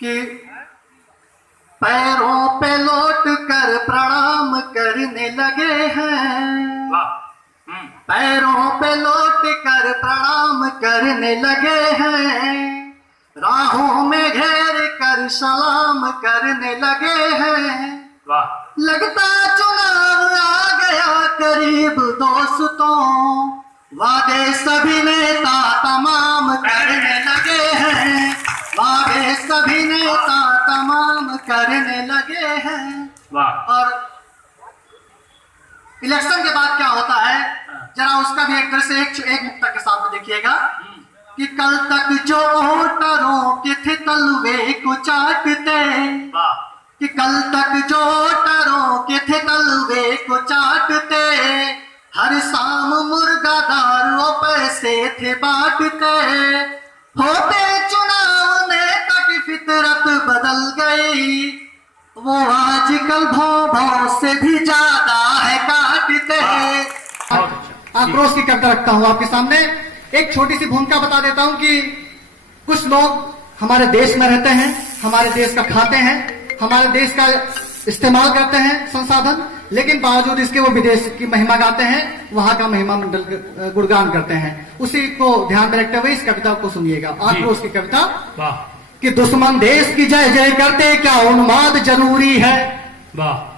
कि पैरों पे लौट कर प्रणाम करने लगे हैं, पैरों पे लौट कर प्रणाम करने लगे हैं, राहों में घेर कर सलाम करने लगे हैं। लगता चुनाव आ गया करीब दोस्तों, वादे सभी नेता तमाम करने लगे हैं, वादे सभी नेता तमाम करने लगे हैं। और इलेक्शन के बाद क्या होता है, जरा उसका भी एक तरह से एक मुक्ता के साथ में देखिएगा कि कल तक जो वोटरों के थे तलवे को चाटते, कि कल तक जो वोटरों के थे तलवे को चाटते, हर शाम मुर्गा दारुओं पैसे थे बांटते, होते चुनाव नेता की फितरत बदल गई, वो आजकल भाव से भी ज्यादा है काटते। आक्रोश की कविता रखता हूं आपके सामने। एक छोटी सी भूमिका बता देता हूं कि कुछ लोग हमारे देश में रहते हैं, हमारे देश का खाते हैं, हमारे देश का इस्तेमाल करते हैं संसाधन, लेकिन बावजूद इसके वो विदेश की महिमा गाते हैं, वहां का महिमा मंडल गुणगान करते हैं। उसी को ध्यान में रखते हुए इस कविता को सुनिएगा। आक्रोश की कविता कि दुश्मन देश की जय जय करते क्या उन्माद जरूरी है,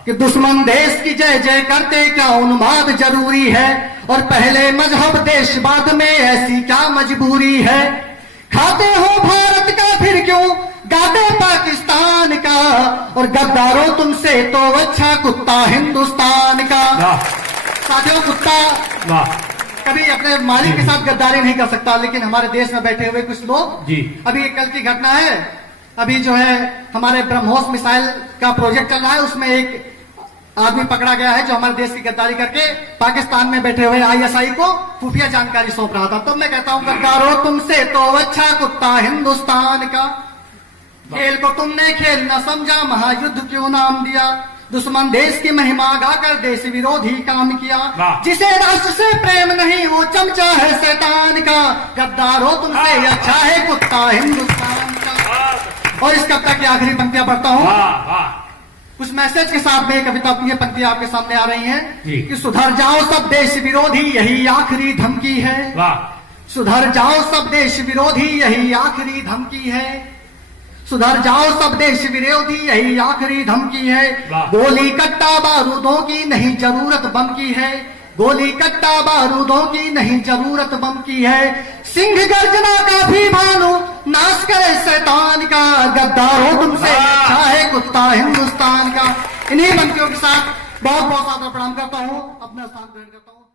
कि दुश्मन देश की जय जय करते क्या उन्माद जरूरी है, और पहले मजहब देश बाद में ऐसी क्या मजबूरी है, खाते हो भारत का फिर क्यों गाते पाकिस्तान का, और गद्दारों तुमसे तो अच्छा कुत्ता हिंदुस्तान का। साथियों, कुत्ता कभी अपने मालिक के साथ गद्दारी नहीं कर सकता, लेकिन हमारे देश में बैठे हुए कुछ लोग, अभी कल की घटना है, अभी जो है हमारे ब्रह्मोस मिसाइल का प्रोजेक्ट चल रहा है, उसमें एक आदमी पकड़ा गया है जो हमारे देश की गद्दारी करके पाकिस्तान में बैठे हुए आईएसआई को खुफिया जानकारी सौंप रहा था। तो मैं कहता हूं, गद्दारों तुमसे तो अच्छा कुत्ता हिंदुस्तान का, खेल को तुमने खेल न समझा, महायुद्ध क्यों नाम दिया, दुश्मन देश की महिमा गाकर देश विरोधी काम किया, जिसे राष्ट्र से प्रेम नहीं वो चमचा है शैतान का, गद्दारों तुमसे अच्छा है कुत्ता हिंदुस्तान का। और इस कविता की आखिरी पंक्तियां पढ़ता हूं कुछ मैसेज के साथ में। कविता की पंक्तियां आपके सामने आ रही हैं कि सुधर जाओ सब देश विरोधी यही आखिरी धमकी है, सुधर जाओ सब देश विरोधी यही आखिरी धमकी है, सुधर जाओ सब देश विरोधी यही आखिरी धमकी है, गोली कट्टा बारूदों की नहीं जरूरत बम की है, गोली कट्टा बारूदों की नहीं जरूरत बम की है, सिंह गर्जना का भी भानु नाश करे शैतान का, गद्दारों तुमसे अच्छा है कुत्ता हिंदुस्तान का। इन्हीं पंक्तियों के साथ बहुत बहुत आदर प्रणाम करता हूँ, अपना स्थान ग्रहण करता हूँ।